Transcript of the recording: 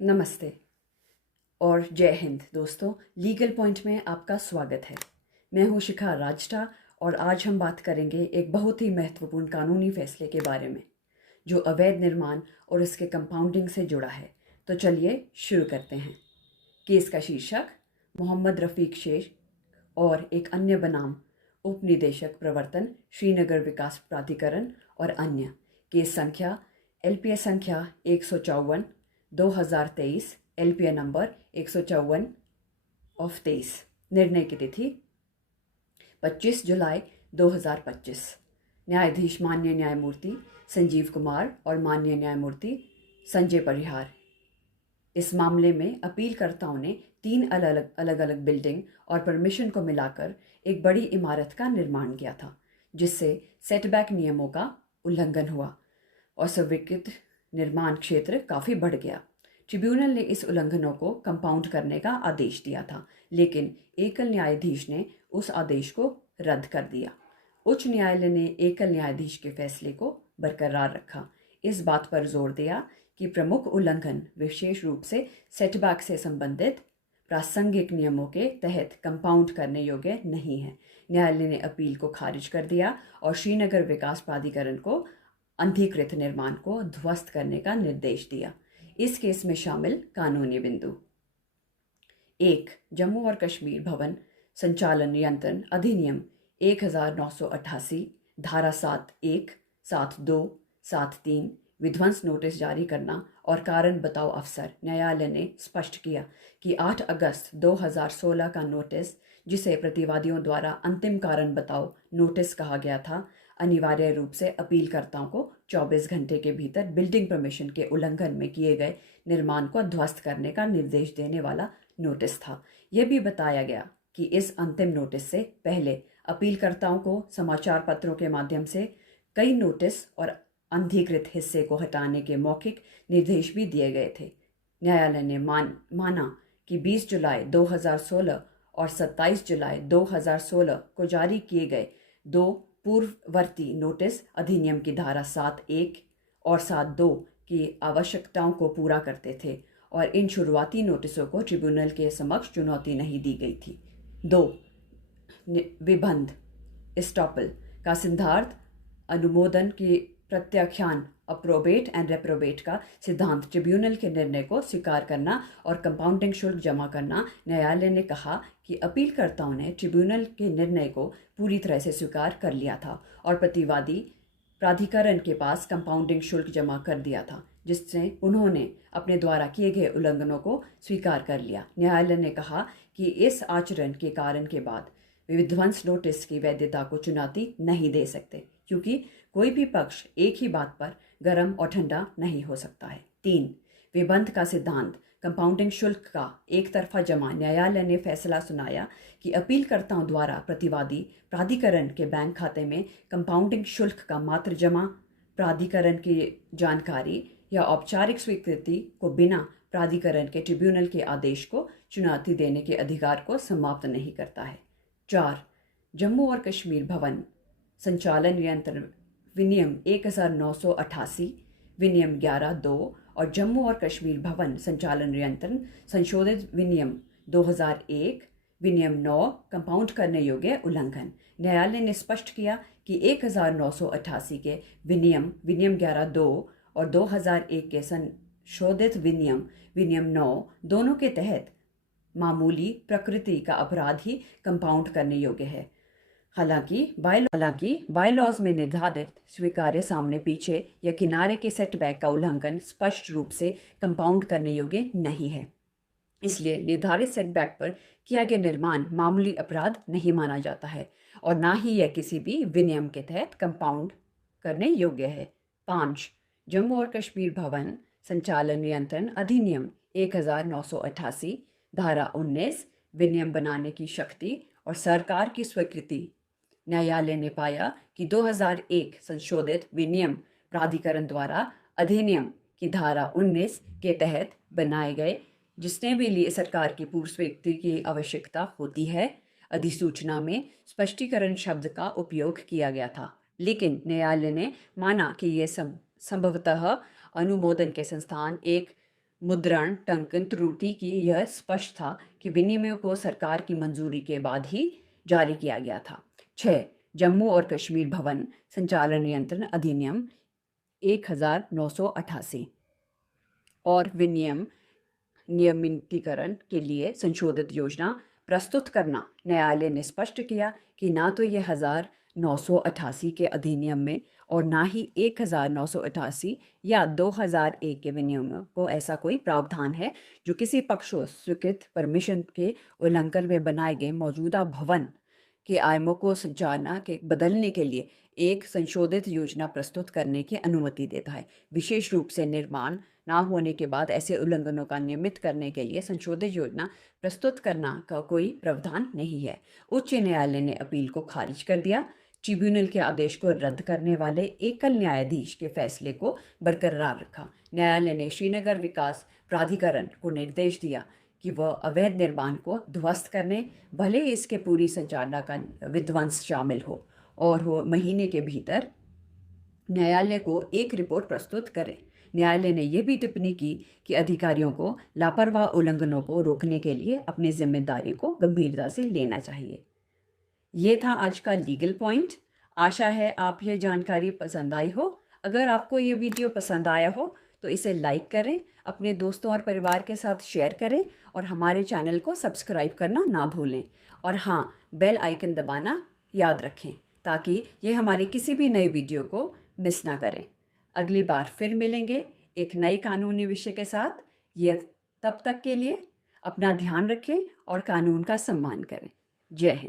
नमस्ते और जय हिंद दोस्तों। लीगल पॉइंट में आपका स्वागत है। मैं हूं शिखा राजटा और आज हम बात करेंगे एक बहुत ही महत्वपूर्ण कानूनी फैसले के बारे में जो अवैध निर्माण और इसके कंपाउंडिंग से जुड़ा है। तो चलिए शुरू करते हैं। केस का शीर्षक मोहम्मद रफ़ीक शेख और एक अन्य बनाम उप निदेशक प्रवर्तन श्रीनगर विकास प्राधिकरण और अन्य। केस संख्या LPA संख्या 154 2023, LPA नंबर 154 ऑफ 23। निर्णय की तिथि 25 जुलाई 2025। न्यायाधीश माननीय न्यायमूर्ति संजीव कुमार और माननीय न्यायमूर्ति संजय परिहार। इस मामले में अपीलकर्ताओं ने 3 अलग अलग बिल्डिंग और परमिशन को मिलाकर एक बड़ी इमारत का निर्माण किया था जिससे सेटबैक नियमों का उल्लंघन हुआ और स्वीकृत निर्माण क्षेत्र काफ़ी बढ़ गया। ट्रिब्यूनल ने इस उल्लंघनों को कंपाउंड करने का आदेश दिया था, लेकिन एकल न्यायाधीश ने उस आदेश को रद्द कर दिया। उच्च न्यायालय ने एकल न्यायाधीश के फैसले को बरकरार रखा, इस बात पर जोर दिया कि प्रमुख उल्लंघन विशेष रूप से सेटबैक से संबंधित प्रासंगिक नियमों के तहत कंपाउंड करने योग्य नहीं है। न्यायालय ने अपील को खारिज कर दिया और श्रीनगर विकास प्राधिकरण को अनधिकृत निर्माण को ध्वस्त करने का निर्देश दिया। इस केस में शामिल कानूनी बिंदु: 1. जम्मू और कश्मीर भवन संचालन नियंत्रण अधिनियम 1988 धारा 7(1), 7(2), 7(3) विध्वंस नोटिस जारी करना और कारण बताओ अवसर। न्यायालय ने स्पष्ट किया कि 8 अगस्त 2016 का नोटिस, जिसे प्रतिवादियों द्वारा अंतिम कारण बताओ नोटिस कहा गया था, अनिवार्य रूप से अपीलकर्ताओं को 24 घंटे के भीतर बिल्डिंग परमिशन के उल्लंघन में किए गए निर्माण को ध्वस्त करने का निर्देश देने वाला नोटिस था। यह भी बताया गया कि इस अंतिम नोटिस से पहले अपीलकर्ताओं को समाचार पत्रों के माध्यम से कई नोटिस और अनधिकृत हिस्से को हटाने के मौखिक निर्देश भी दिए गए थे। न्यायालय ने माना कि 20 जुलाई 2016 और 27 जुलाई 2016 को जारी किए गए 2 पूर्ववर्ती नोटिस अधिनियम की धारा 7(1) और 7(2) की आवश्यकताओं को पूरा करते थे और इन शुरुआती नोटिसों को ट्रिब्यूनल के समक्ष चुनौती नहीं दी गई थी। 2. विबंध एस्टॉपल का सिद्धांत अनुमोदन की प्रत्याख्यान अप्रोबेट एंड रेप्रोबेट का सिद्धांत ट्रिब्यूनल के निर्णय को स्वीकार करना और कंपाउंडिंग शुल्क जमा करना। न्यायालय ने कहा कि अपीलकर्ताओं ने ट्रिब्यूनल के निर्णय को पूरी तरह से स्वीकार कर लिया था और प्रतिवादी प्राधिकरण के पास कंपाउंडिंग शुल्क जमा कर दिया था, जिससे उन्होंने अपने द्वारा किए गए उल्लंघनों को स्वीकार कर लिया। न्यायालय ने कहा कि इस आचरण के कारण के बाद विध्वंस नोटिस की वैधता को चुनौती नहीं दे सकते, क्योंकि कोई भी पक्ष एक ही बात पर गर्म और ठंडा नहीं हो सकता है। 3. विबंध का सिद्धांत कंपाउंडिंग शुल्क का एक तरफा जमा। न्यायालय ने फैसला सुनाया कि अपीलकर्ताओं द्वारा प्रतिवादी प्राधिकरण के बैंक खाते में कंपाउंडिंग शुल्क का मात्र जमा प्राधिकरण की जानकारी या औपचारिक स्वीकृति को बिना प्राधिकरण के ट्रिब्यूनल के आदेश को चुनौती देने के अधिकार को समाप्त नहीं करता है। 4. जम्मू और कश्मीर भवन संचालन नियंत्रण विनियम 1988, विनियम 11(2) और जम्मू और कश्मीर भवन संचालन नियंत्रण संशोधित विनियम 2001, विनियम 9 कंपाउंड करने योग्य उल्लंघन। न्यायालय ने स्पष्ट किया कि 1988 के विनियम 11(2) और 2001 के संशोधित विनियम 9 दोनों के तहत मामूली प्रकृति का अपराध ही कंपाउंड करने योग्य है। हालांकि बायलॉज में निर्धारित स्वीकार्य सामने पीछे या किनारे के सेटबैक का उल्लंघन स्पष्ट रूप से कंपाउंड करने योग्य नहीं है। इसलिए निर्धारित सेटबैक पर किया गया निर्माण मामूली अपराध नहीं माना जाता है और ना ही यह किसी भी विनियम के तहत कंपाउंड करने योग्य है। 5. जम्मू और कश्मीर भवन संचालन नियंत्रण अधिनियम 1988 धारा 19 विनियम बनाने की शक्ति और सरकार की स्वीकृति। न्यायालय ने पाया कि 2001 संशोधित विनियम प्राधिकरण द्वारा अधिनियम की धारा 19 के तहत बनाए गए, जिसने भी लिए सरकार की पूर्व स्वीकृति की आवश्यकता होती है। अधिसूचना में स्पष्टीकरण शब्द का उपयोग किया गया था, लेकिन न्यायालय ने माना कि यह संभवतः अनुमोदन के संस्थान एक मुद्रण टंकन त्रुटि की यह स्पष्ट था कि विनिमय को सरकार की मंजूरी के बाद ही जारी किया गया था। 6. जम्मू और कश्मीर भवन संचालन नियंत्रण अधिनियम 1988 और नियमितीकरण के लिए संशोधित योजना प्रस्तुत करना। न्यायालय ने स्पष्ट किया कि ना तो ये 1988 के अधिनियम में और ना ही 1988 या 2001 के विनियमों को ऐसा कोई प्रावधान है जो किसी पक्ष को स्वीकृत परमिशन के उल्लंघन में बनाए गए मौजूदा भवन के आयामों को संचालना के बदलने के लिए एक संशोधित योजना प्रस्तुत करने की अनुमति देता है। विशेष रूप से निर्माण ना होने के बाद ऐसे उल्लंघनों का नियमित करने के लिए संशोधित योजना प्रस्तुत करना का कोई प्रावधान नहीं है। उच्च न्यायालय ने अपील को खारिज कर दिया। ट्रिब्यूनल के आदेश को रद्द करने वाले एकल न्यायाधीश के फैसले को बरकरार रखा। न्यायालय ने श्रीनगर विकास प्राधिकरण को निर्देश दिया कि वह अवैध निर्माण को ध्वस्त करने, भले ही इसके पूरी संचालना का विध्वंस शामिल हो, और वो महीने के भीतर न्यायालय को एक रिपोर्ट प्रस्तुत करे। न्यायालय ने यह भी टिप्पणी की कि अधिकारियों को लापरवाह उल्लंघनों को रोकने के लिए अपनी जिम्मेदारी को गंभीरता से लेना चाहिए। ये था आज का लीगल पॉइंट। आशा है आप ये जानकारी पसंद आई हो। अगर आपको ये वीडियो पसंद आया हो तो इसे लाइक करें, अपने दोस्तों और परिवार के साथ शेयर करें और हमारे चैनल को सब्सक्राइब करना ना भूलें। और हाँ, बेल आइकन दबाना याद रखें ताकि ये हमारी किसी भी नए वीडियो को मिस ना करें। अगली बार फिर मिलेंगे एक नए कानूनी विषय के साथ। ये तब तक के लिए अपना ध्यान रखें और कानून का सम्मान करें। जय हिंद।